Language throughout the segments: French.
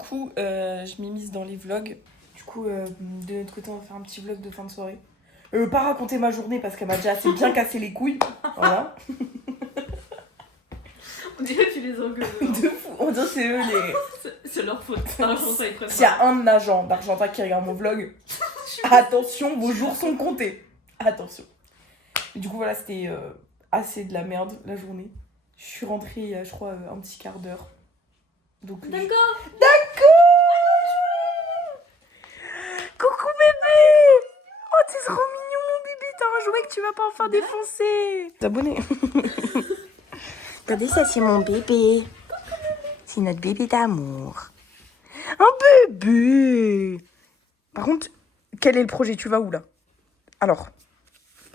coup, je m'ai mise dans les vlogs. Du coup, de notre côté, on va faire un petit vlog de fin de soirée. Pas raconter ma journée parce qu'elle m'a déjà assez bien cassé les couilles. Voilà. On dirait que tu les engueules. De fou. On dirait que c'est eux les... C'est leur faute. Argentin, ils préfèrent. S'il y a un agent d'Argentin qui regarde mon vlog, attention, vos jours sont comptés. Attention. Et du coup, voilà, c'était assez de la merde la journée. Je suis rentrée il y a, je crois, un petit quart d'heure. Donc, D'accord. Coucou bébé. Oh, t'es trop mignon mon bébé. T'as un jouet que tu vas pas enfin défoncer. T'abonner. Regardez ça, c'est mon bébé. C'est notre bébé d'amour. Un bébé. Par contre, quel est le projet? Tu vas où là? Alors.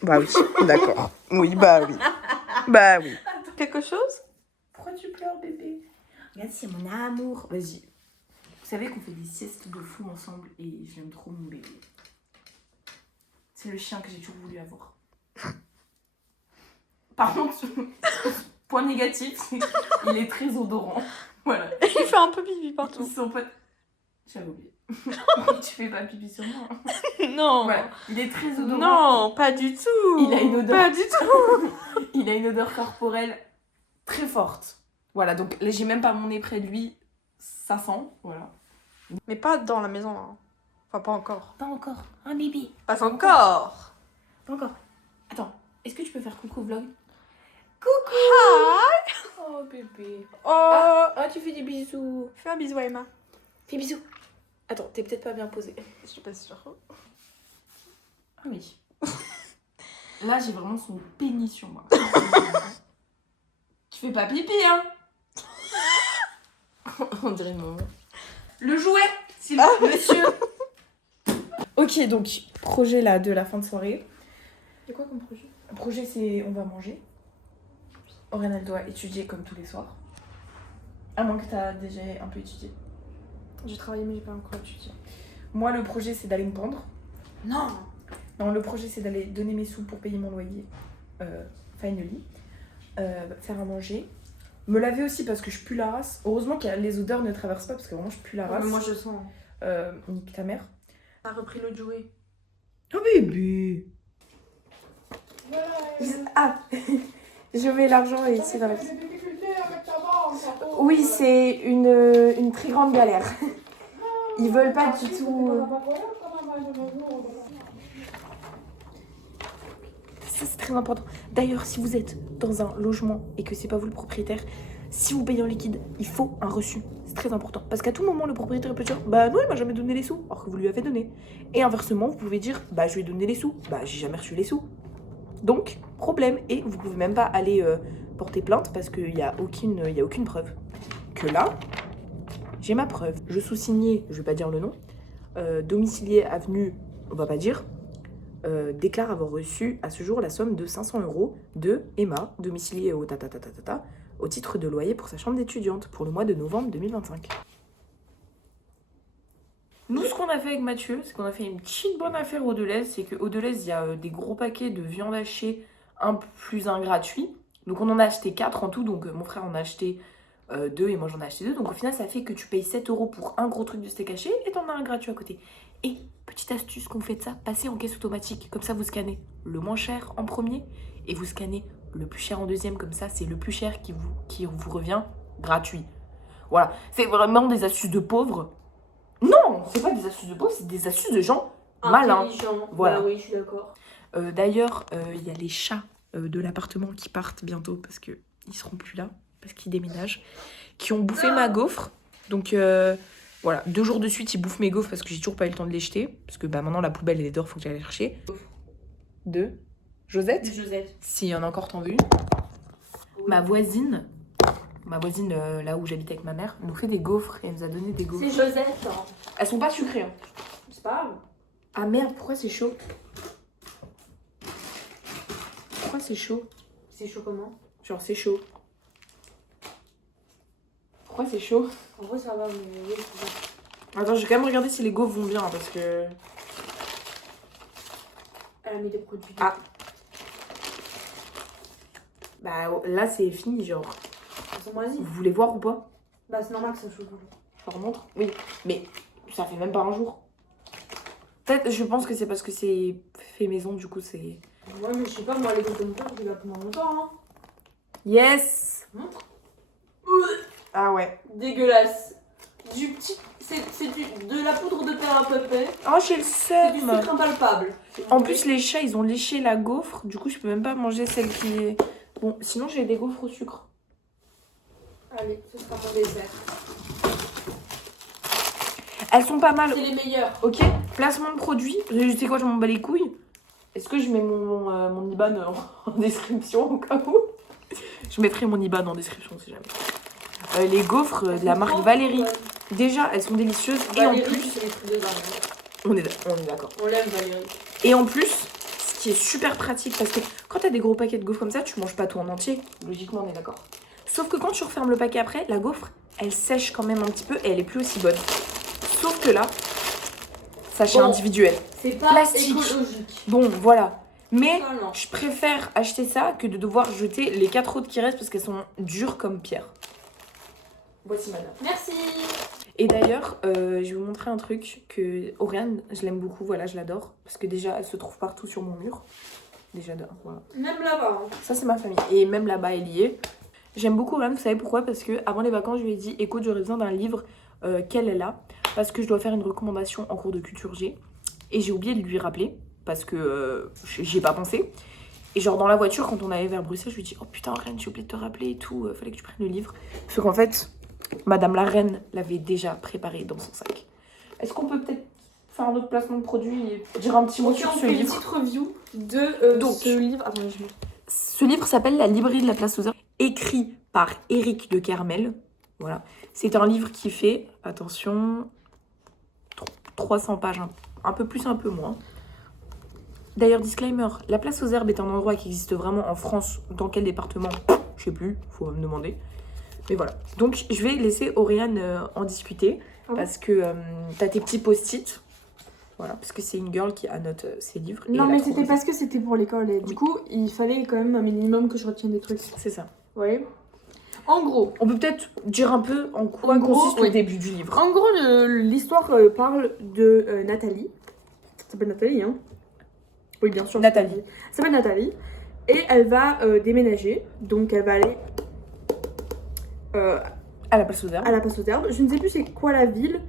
Bah oui, d'accord. Oui, bah oui. Bah oui. Quelque chose? Pourquoi tu pleures bébé? Regarde, c'est mon amour. Vas-y. Vous savez qu'on fait des siestes de fou ensemble et j'aime trop mon bébé. C'est le chien que j'ai toujours voulu avoir. Par contre, point négatif, c'est qu'il est très odorant. Voilà. Il fait un peu pipi partout. Ils sont pas... J'avais oublié. Tu fais pas pipi sur moi. Non. Voilà. Il est très odorant. Non, pas du tout. Il a une odeur. Pas du tout. Il a une odeur corporelle très forte. Voilà, donc là, j'ai même pas mon nez près de lui. Ça sent, voilà. Mais pas dans la maison. Hein. Enfin, pas encore. Pas encore. Un bébé. Pas encore. Pas encore. Attends, est-ce que tu peux faire coucou vlog? Coucou. Hi. Oh bébé. Oh. Ah, tu fais des bisous. Fais un bisou à Emma. Fais bisous. Attends, t'es peut-être pas bien posée. Je suis pas sûre. Ah oui. Là, j'ai vraiment son pénis sur moi. Tu fais pas pipi, hein? On dirait une maman. Le jouet, s'il vous plaît, monsieur. Ok, donc, projet là de la fin de soirée. C'est quoi comme projet? Le projet, c'est on va manger. Aurélien, elle doit étudier comme tous les soirs. À moins que t'as déjà un peu étudié. J'ai travaillé, mais j'ai pas encore étudié. Moi, le projet, c'est d'aller me pendre. Non. Non, le projet, c'est d'aller donner mes sous pour payer mon loyer. Finally. Faire à manger. Me laver aussi parce que je pue la race. Heureusement que les odeurs ne traversent pas parce que vraiment, je pue la race. Mais moi, je sens. Nique ta mère. T'as repris l'autre jouet. Oh bébé. Ah. Je mets l'argent et c'est dans la... Oui, c'est une très grande galère. Ils veulent pas du tout... Ça, c'est très important. D'ailleurs, si vous êtes dans un logement et que c'est pas vous le propriétaire, si vous payez en liquide, il faut un reçu. C'est très important. Parce qu'à tout moment, le propriétaire peut dire bah non, il m'a jamais donné les sous, alors que vous lui avez donné. Et inversement, vous pouvez dire bah je lui ai donné les sous, bah j'ai jamais reçu les sous. Donc, problème. Et vous pouvez même pas aller porter plainte parce qu'il y a aucune preuve. Que là, j'ai ma preuve. Je sous-signais, je vais pas dire le nom, domicilié avenue, on va pas dire, déclare avoir reçu à ce jour la somme de 500 € de Emma, domiciliée au au titre de loyer pour sa chambre d'étudiante pour le mois de novembre 2025. Nous, ce qu'on a fait avec Mathieu, c'est qu'on a fait une petite bonne affaire au Deleuze. C'est qu'au Deleuze, il y a des gros paquets de viande hachée, un plus un gratuit. Donc on en a acheté 4 en tout, donc mon frère en a acheté 2 et moi j'en ai acheté 2. Donc au final, ça fait que tu payes 7 € pour un gros truc de steak haché et t'en as un gratuit à côté. Et petite astuce qu'on fait de ça, passez en caisse automatique. Comme ça, vous scannez le moins cher en premier et vous scannez le plus cher en deuxième. Comme ça, c'est le plus cher qui vous revient gratuit. Voilà, c'est vraiment des astuces de pauvres. Non, c'est pas des astuces de pauvres, c'est des astuces de gens malins. Voilà. Bah oui, je suis d'accord. D'ailleurs, il y a les chats de l'appartement qui partent bientôt parce qu'ils seront plus là, parce qu'ils déménagent, qui ont bouffé ma gaufre. Donc voilà, 2 jours de suite, ils bouffent mes gaufres parce que j'ai toujours pas eu le temps de les jeter. Parce que bah, maintenant la poubelle elle est dehors, faut que j'aille la chercher. De Josette. S'il y en a encore, t'en veux une. Oui. Ma voisine, là où j'habite avec ma mère, nous fait des gaufres et elle nous a donné des gaufres. C'est Josette. Hein. Elles sont pas sucrées. Hein. C'est pas grave. Ah merde, pourquoi c'est chaud? Pourquoi c'est chaud? C'est chaud comment? Genre c'est chaud. Pourquoi c'est chaud? En vrai, ça va, mais oui, c'est ça. Attends, je vais quand même regarder si les gaufres vont bien parce que... Elle a mis des produits. Ah. Bah là c'est fini, genre. C'est moisi. Vous voulez voir ou pas? Bah c'est normal que ça chauffe. Je leur montre. Oui, mais ça fait même pas un jour. Peut-être, je pense que c'est parce que c'est fait maison, du coup, c'est... Ouais, mais je sais pas, moi, les gâteaux de mon père, je les garde pendant longtemps, hein. Yes. Montre. Ah ouais. Dégueulasse. Du petit... C'est de la poudre de perlimpinpin. Oh, j'ai le C'est du seum. sucre impalpable. En plus, les chats, ils ont léché la gaufre. Du coup, je peux même pas manger celle qui est... Bon, sinon, j'ai des gaufres au sucre. Allez, ce sera mon dessert. Elles sont pas mal. C'est les meilleurs. Ok, placement de produit. Je sais quoi, je m'en bats les couilles. Est-ce que je mets mon IBAN en description au cas où? Je mettrai mon IBAN en description si jamais. Les gaufres de la marque Valérie. Déjà, elles sont délicieuses. Valérie, Et en plus, c'est les trucs de dingue. on est d'accord. On l'aime, Valérie. Et en plus, ce qui est super pratique, parce que quand t'as des gros paquets de gaufres comme ça, tu manges pas tout en entier. Logiquement, on est d'accord. Sauf que quand tu refermes le paquet après, la gaufre, elle sèche quand même un petit peu et elle est plus aussi bonne. Sauf que là, sachet Bon. individuel. C'est pas Plastique. écologique. Bon, voilà. Mais Ça, non. je préfère acheter ça que de devoir jeter les 4 autres qui restent parce qu'elles sont dures comme pierre. Voici madame. Merci. Et d'ailleurs, je vais vous montrer un truc que Oriane, je l'aime beaucoup, voilà, je l'adore. Parce que déjà, elle se trouve partout sur mon mur. Déjà, voilà. Même là-bas. Hein. Ça, c'est ma famille. Et même là-bas, elle y est. J'aime beaucoup Oriane, vous savez pourquoi? Parce que avant les vacances, je lui ai dit, écoute, j'aurais besoin d'un livre qu'elle a. Parce que je dois faire une recommandation en cours de culture G. Et j'ai oublié de lui rappeler. Parce que j'y ai pas pensé. Et genre dans la voiture, quand on allait vers Bruxelles, je lui dis, oh putain, Oriane, j'ai oublié de te rappeler et tout. Fallait que tu prennes le livre. Parce qu'en fait, Madame la Reine l'avait déjà préparé dans son sac. Est-ce qu'on peut peut-être faire un autre placement de produit et dire un petit mot sur ce livre? Une petite review de Donc, ce livre. Attendez, je vais... Ce livre s'appelle La librairie de la place aux heures, écrit par Éric de Kermel. Voilà. C'est un livre qui fait, attention, 300 pages, un peu plus, un peu moins. D'ailleurs, disclaimer, la place aux herbes est un endroit qui existe vraiment en France. Dans quel département? Je sais plus, faut me demander. Mais voilà. Donc, je vais laisser Oriane en discuter. Parce que t'as tes petits post-it. Voilà, parce que c'est une girl qui annote ses livres. Non, mais c'était parce que c'était pour l'école. Et du coup, il fallait quand même un minimum que je retienne des trucs. C'est ça. Ouais. En gros. On peut peut-être dire un peu en quoi En gros, consiste le début du livre. En gros, l'histoire parle de Nathalie. Ça s'appelle Nathalie, hein? Oui, bien sûr. Nathalie. Ça s'appelle Nathalie. Et elle va déménager. Donc, elle va aller à la place aux herbes. à la place aux herbes. Je ne sais plus c'est quoi la ville.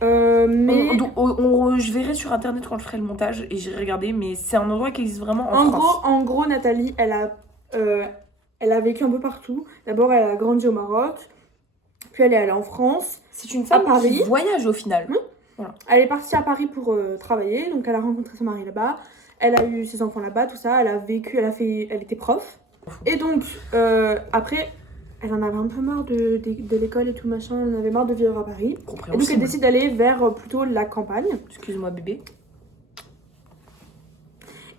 Mais... je verrai sur internet quand je ferai le montage et j'irai regarder. Mais c'est un endroit qui existe vraiment en France. En gros, Nathalie, elle a vécu un peu partout. D'abord, elle a grandi au Maroc. Puis, elle est allée en France. C'est une femme à Paris. qui voyage au final. Voilà. Elle est partie à Paris pour travailler, donc elle a rencontré son mari là-bas, elle a eu ses enfants là-bas, tout ça, elle a vécu, elle était prof. Et donc, après, elle en avait un peu marre de l'école et tout machin, elle en avait marre de vivre à Paris. Et donc elle décide d'aller vers plutôt la campagne. Excuse-moi bébé.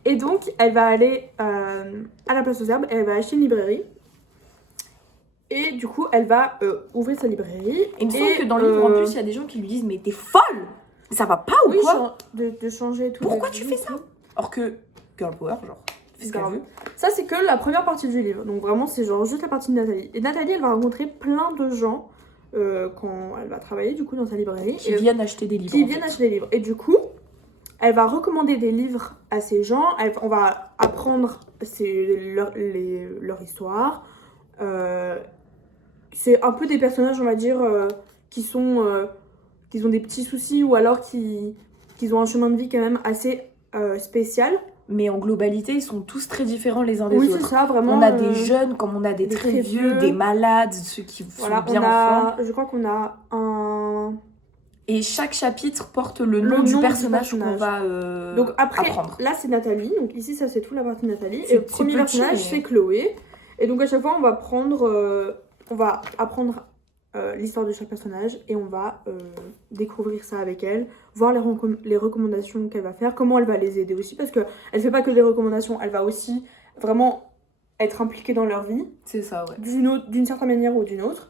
Et donc, elle va aller à la place aux herbes, elle va acheter une librairie. Et du coup, elle va ouvrir sa librairie. Il me semble que dans le livre, en plus, il y a des gens qui lui disent mais t'es folle! Ça va pas ou quoi? de changer tout. Pourquoi tu fais ça? Or que Girl Power, genre, fais ce qu'elle veut. Ça, c'est que la première partie du livre. Donc vraiment, c'est genre juste la partie de Nathalie. Et Nathalie, elle va rencontrer plein de gens quand elle va travailler du coup dans sa librairie. Qui viennent acheter des livres. Qui viennent acheter des livres. Et du coup, elle va recommander des livres à ces gens. On va apprendre leur histoire. C'est un peu des personnages, on va dire, qui ont des petits soucis ou alors qui ont un chemin de vie quand même assez spécial. Mais en globalité, ils sont tous très différents les uns des autres. Oui, c'est ça, vraiment. On a des jeunes comme on a des très vieux, des malades, ceux qui sont bien en forme. Je crois qu'on a un... Et chaque chapitre porte le nom du personnage qu'on va donc après, apprendre. Là, c'est Nathalie. Donc ici, ça, c'est toute la partie de Nathalie. Et le premier personnage, c'est Chloé. Et donc à chaque fois, on va apprendre l'histoire de chaque personnage et on va découvrir ça avec elle, voir les recommandations qu'elle va faire, comment elle va les aider aussi, parce qu'elle ne fait pas que des recommandations, elle va aussi vraiment être impliquée dans leur vie. C'est ça, ouais. D'une certaine manière ou d'une autre.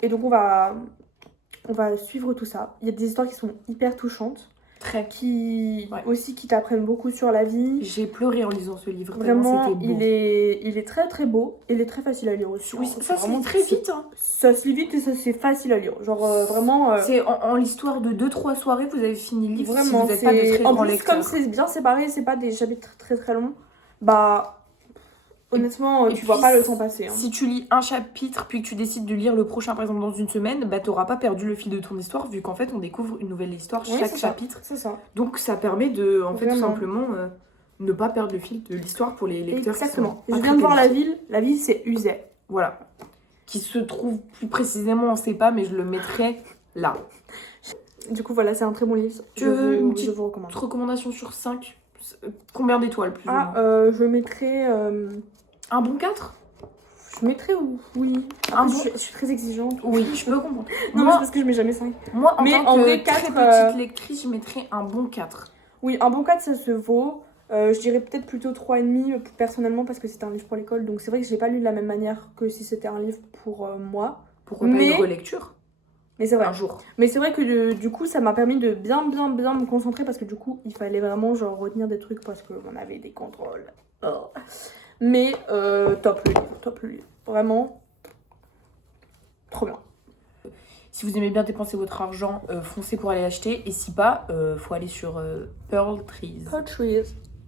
Et donc on va suivre tout ça. Il y a des histoires qui sont hyper touchantes. Très. Aussi qui t'apprennent beaucoup sur la vie. J'ai pleuré en lisant ce livre. Vraiment, c'était beau. il est très très beau. Il est très facile à lire aussi. Oui, ça se lit très vite. Hein. Ça se lit vite et ça c'est facile à lire. Genre vraiment. C'est en l'histoire de 2-3 soirées, vous avez fini le livre. Vraiment, si vous n'êtes pas de très en grand plus, lecteur. comme c'est bien séparé, c'est pas des chapitres très très longs. Bah. Honnêtement, tu vois pas le temps passer. Hein. Si tu lis un chapitre puis que tu décides de lire le prochain par exemple dans une semaine, bah t'auras pas perdu le fil de ton histoire vu qu'en fait on découvre une nouvelle histoire chaque chapitre. C'est ça. Donc ça permet de en fait tout simplement ne pas perdre le fil de l'histoire pour les lecteurs. Exactement. Je viens de voir la ville c'est Uzès. Voilà. Qui se trouve plus précisément, on sait pas, mais je le mettrai là. Du coup voilà, c'est un très bon livre. Je vous recommande. Recommandation sur 5. Combien d'étoiles plus ou moins je mettrais un bon 4. Je mettrais oui. Je suis très exigeante. Oui, je peux comprendre. Non, mais c'est parce que je mets jamais 5. Moi, en tant que vrai, très petite lectrice, je mettrais un bon 4. Oui, un bon 4, ça se vaut. Je dirais peut-être plutôt 3,5 personnellement parce que c'est un livre pour l'école. Donc c'est vrai que je l'ai pas lu de la même manière que si c'était un livre pour moi. Pourquoi pas une relecture mais c'est vrai. Un jour. Mais c'est vrai que du coup, ça m'a permis de bien me concentrer parce que du coup, il fallait vraiment genre retenir des trucs parce qu'on avait des contrôles. Oh. Mais top le livre. Vraiment, trop bien. Si vous aimez bien dépenser votre argent, foncez pour aller l'acheter. Et si pas, faut aller sur Pearl Trees.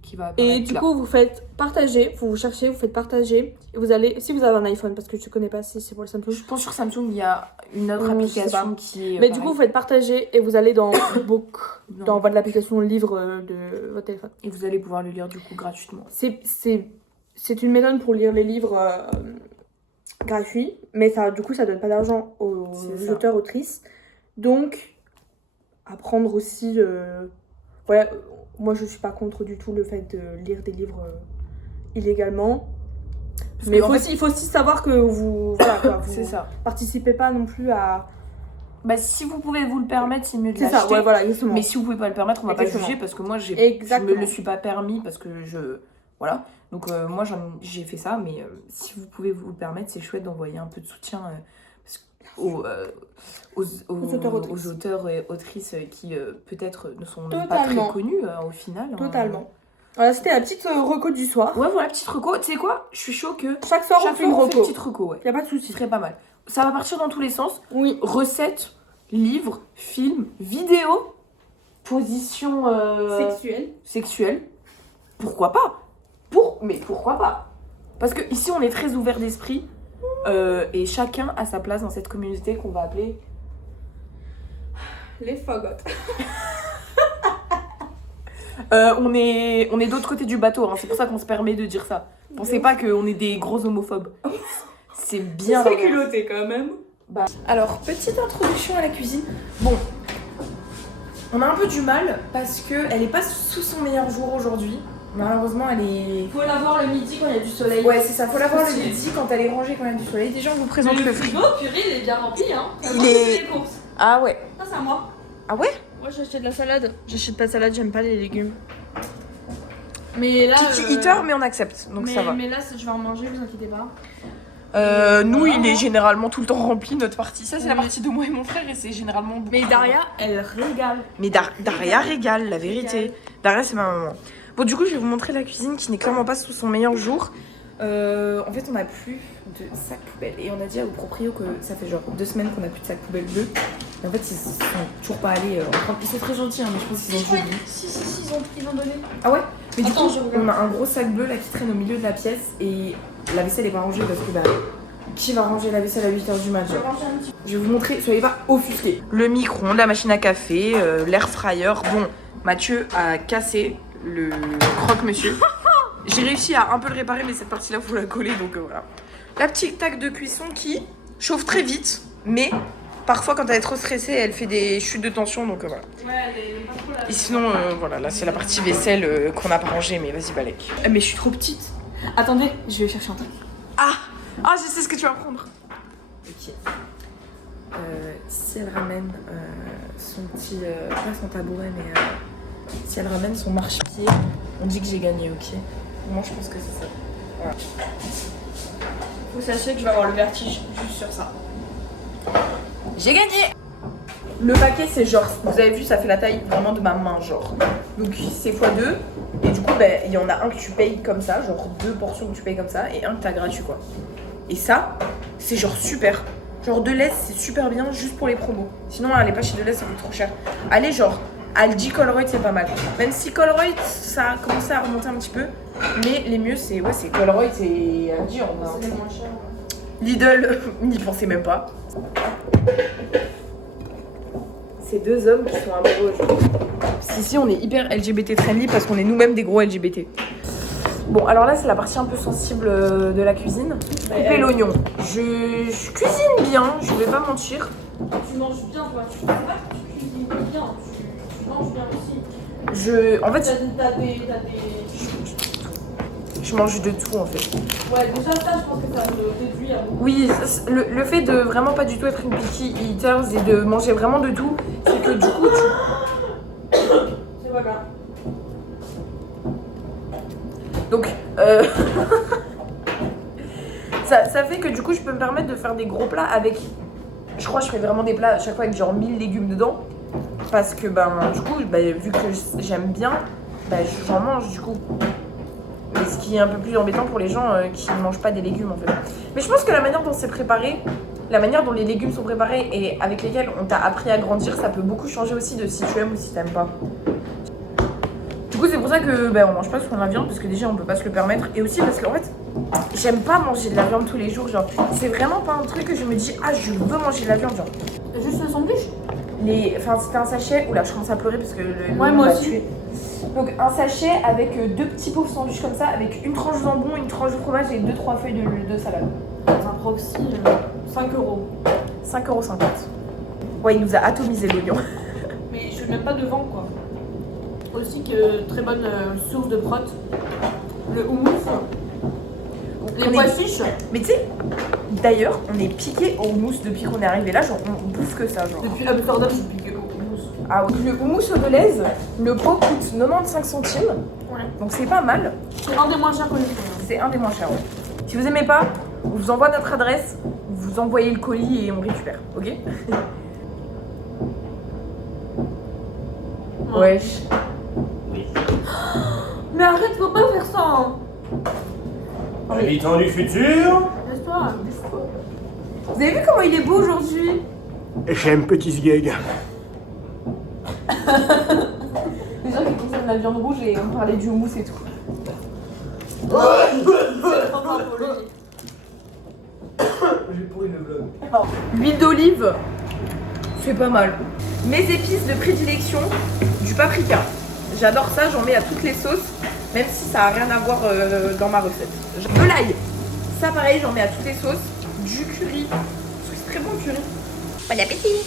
Qui va et du coup, vous faites partager, vous cherchez, vous faites partager. Et vous allez, si vous avez un iPhone, parce que je connais pas si c'est pour le Samsung. Je pense sur Samsung, il y a une autre application qui est. Mais du coup, vous faites partager et vous allez dans Book, dans votre application livre de votre téléphone. Et vous allez pouvoir le lire du coup gratuitement. C'est une méthode pour lire les livres gratuits, mais ça, du coup, ça donne pas d'argent aux auteurs, autrices. Donc, apprendre aussi. Ouais. Moi, je suis pas contre du tout le fait de lire des livres illégalement. Mais il faut aussi savoir que vous c'est ça. Participez pas non plus à... Bah, si vous pouvez vous le permettre, c'est mieux de l'acheter. C'est ça, ouais, voilà, exactement. Mais si vous pouvez pas le permettre, on va pas juger parce que moi, je me le suis pas permis parce que voilà. Donc, moi, j'ai fait ça, mais si vous pouvez vous le permettre, c'est chouette d'envoyer un peu de soutien aux auteurs et autrices qui peut-être ne sont pas très connus au final. Totalement. Voilà, c'était la petite reco du soir. Ouais, voilà, petite reco. Tu sais quoi? Je suis chaud que chaque soir on fait une petite reco. Ouais. Y a pas de souci. Ce serait pas mal. Ça va partir dans tous les sens. Oui. Recettes, livres, films, vidéos, position sexuelle. Pourquoi pas? Mais pourquoi pas? Parce que ici on est très ouvert d'esprit. Et chacun a sa place dans cette communauté qu'on va appeler les fagottes. on est d'autre côté du bateau, hein. C'est pour ça qu'on se permet de dire ça. Pensez pas qu'on est des gros homophobes. C'est bien. C'est culotté quand même. Alors, petite introduction à la cuisine. Bon, on a un peu du mal parce qu'elle est pas sous son meilleur jour aujourd'hui. Malheureusement, elle est... Faut la voir le midi quand il y a du soleil. Ouais, c'est ça, faut la voir le midi quand elle est rangée quand il y a du soleil. Déjà, on vous présente le frigo. Purée, il est bien rempli, hein. Il est... Ah ouais. Ça, c'est à moi. Ah ouais? Moi, j'ai acheté de la salade. J'achète pas de salade, j'aime pas les légumes. Mais là... Picky eater, mais on accepte, donc ça va. Mais là, je vais en manger, vous inquiétez pas. Nous, il est généralement tout le temps rempli, notre partie. Ça, c'est la partie de moi et mon frère, et c'est généralement beaucoup. Mais Daria, elle régale. Mais Daria régale, la vérité. Daria, c'est ma maman. Bon, du coup, je vais vous montrer la cuisine qui n'est clairement pas sous son meilleur jour. En fait, on n'a plus de sac poubelle. Et on a dit au proprio que ça fait genre 2 semaines qu'on n'a plus de sac poubelle bleu. Et en fait, ils sont toujours pas allés. Ils sont très gentils, hein, mais je pense qu'ils ont oublié. Si, ils ont donné. Ah ouais? Mais du coup, on a un gros sac bleu là qui traîne au milieu de la pièce. Et la vaisselle est pas rangée parce que qui va ranger la vaisselle à 8h du matin? Je vais vous montrer, soyez pas offusqués. Le micro-ondes, la machine à café, l'air fryer. Bon, Mathieu a cassé le croque-monsieur. J'ai réussi à un peu le réparer, mais cette partie-là, faut la coller, donc voilà. La petite taque de cuisson qui chauffe très vite, mais parfois, quand elle est trop stressée, elle fait des chutes de tension, donc voilà. Ouais, elle est pas trop là. Et sinon, voilà, là, c'est la partie vaisselle qu'on n'a pas rangée, mais vas-y, balèque. Mais je suis trop petite. Attendez, je vais chercher un truc. Ah, je sais ce que tu vas prendre. Ok. Si elle ramène son petit... pas son tabouret, mais... si elle ramène son marche-pied, on dit que j'ai gagné, ok? Moi, je pense que c'est ça. Voilà. Vous sachez que je vais avoir le vertige juste sur ça. J'ai gagné! Le paquet, c'est genre, vous avez vu, ça fait la taille vraiment de ma main, genre. Donc c'est x2. Et du coup, ben, il y en a un que tu payes comme ça, genre 2 portions que tu payes comme ça, et un que t'as gratuit, quoi. Et ça, c'est genre super. Genre Deleuze, c'est super bien juste pour les promos. Sinon, allez pas chez Deleuze, ça coûte trop cher. Allez, genre, Aldi, Colruyt, c'est pas mal. Même si Colruyt, ça a commencé à remonter un petit peu. Mais les mieux, c'est Colruyt et Aldi. C'est les moins chers. Lidl, n'y pensez même pas. Ces deux hommes qui sont amoureux aujourd'hui. Parce qu'ici, on est hyper LGBT friendly parce qu'on est nous-mêmes des gros LGBT. Bon, alors là, c'est la partie un peu sensible de la cuisine. Couper l'oignon. Je cuisine bien, je vais pas mentir. Tu manges bien, toi. Tu sais pas que tu cuisines bien, tu manges bien aussi. En fait, T'as des... je mange de tout en fait. Ouais, déjà ça, je pense que ça me déduit à beaucoup. Oui, le fait de vraiment pas du tout être une picky eaters et de manger vraiment de tout, c'est que du coup, C'est pas grave. Donc, ça fait que du coup, je peux me permettre de faire des gros plats avec... Je crois que je fais vraiment des plats à chaque fois avec genre 1000 légumes dedans. Parce que, du coup, vu que j'aime bien, j'en mange du coup. Mais ce qui est un peu plus embêtant pour les gens qui ne mangent pas des légumes en fait. Mais je pense que la manière dont c'est préparé, la manière dont les légumes sont préparés et avec lesquels on t'a appris à grandir, ça peut beaucoup changer aussi de si tu aimes ou si t'aimes pas. Du coup, c'est pour ça que on mange pas souvent de la viande parce que déjà on peut pas se le permettre. Et aussi parce qu'en fait, j'aime pas manger de la viande tous les jours. Genre, c'est vraiment pas un truc que je me dis, ah, je veux manger de la viande. Genre, Juste le sandwich. Enfin, c'était un sachet. Oula, je commence à pleurer parce que Ouais, moi aussi. tué. Donc, un sachet avec 2 petits pauvres sandwichs comme ça, avec une tranche de jambon, une tranche de fromage et 2-3 feuilles de salade. Dans un proxy, 5 €. 5,50 €. Ouais, il nous a atomisé l'oignon. Mais je suis même pas devant, quoi. Aussi que très bonne source de prot. Le houmous. Les pois chiches. Mais tu sais, d'ailleurs, on est piqué au houmous depuis qu'on est arrivé là, genre on bouffe que ça, genre. Depuis Amsterdam, je suis piquée au houmous. Ah oui, le houmous au Deleuze, le pot coûte 95 centimes, Ouais. donc c'est pas mal. C'est un des moins chers connus. C'est un des moins chers, ouais. Si vous aimez pas, on vous envoie notre adresse, vous envoyez le colis et on récupère, ok? Wesh. Mais arrête, faut pas faire ça, hein. Habitant du futur, Laisse-toi. Vous avez vu comment il est beau aujourd'hui? j'aime petit sgeg. Les gens qui consomment la viande rouge et on parlait du houmous et tout. J'ai pourri le vlog. L'huile d'olive, c'est pas mal. Mes épices de prédilection, du paprika. J'adore ça, j'en mets à toutes les sauces, même si ça a rien à voir dans ma recette. De l'ail, ça pareil, j'en mets à toutes les sauces. Du curry, c'est très bon le curry. Bon appétit.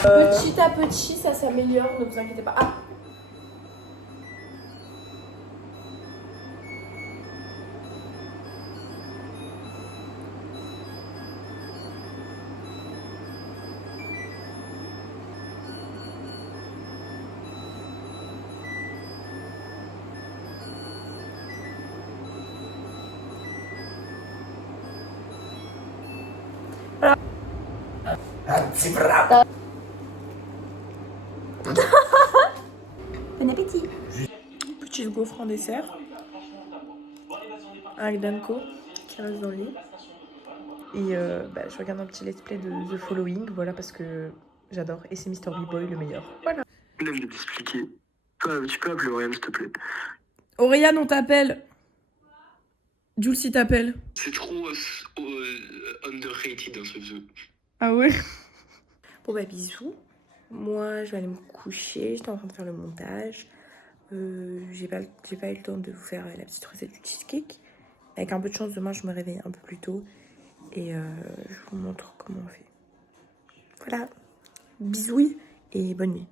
Petit à petit, ça s'améliore, ne vous inquiétez pas. Ah. Bon appétit. Petit gaufre en dessert. Avec Danko qui reste dans le lit. Et je regarde un petit let's play de The Following, voilà, parce que j'adore. Et c'est Mr. B-Boy le meilleur. Voilà. Je vais t'expliquer. Tu peux appeler Oriane, s'il te plaît. Oriane, on t'appelle. Jules t'appelle. C'est trop underrated dans ce jeu. Ah ouais? Bon bisous. Moi je vais aller me coucher, j'étais en train de faire le montage. J'ai pas eu le temps de vous faire la petite recette du cheesecake. Avec un peu de chance, demain je me réveille un peu plus tôt. Et je vous montre comment on fait. Voilà. Bisous et bonne nuit.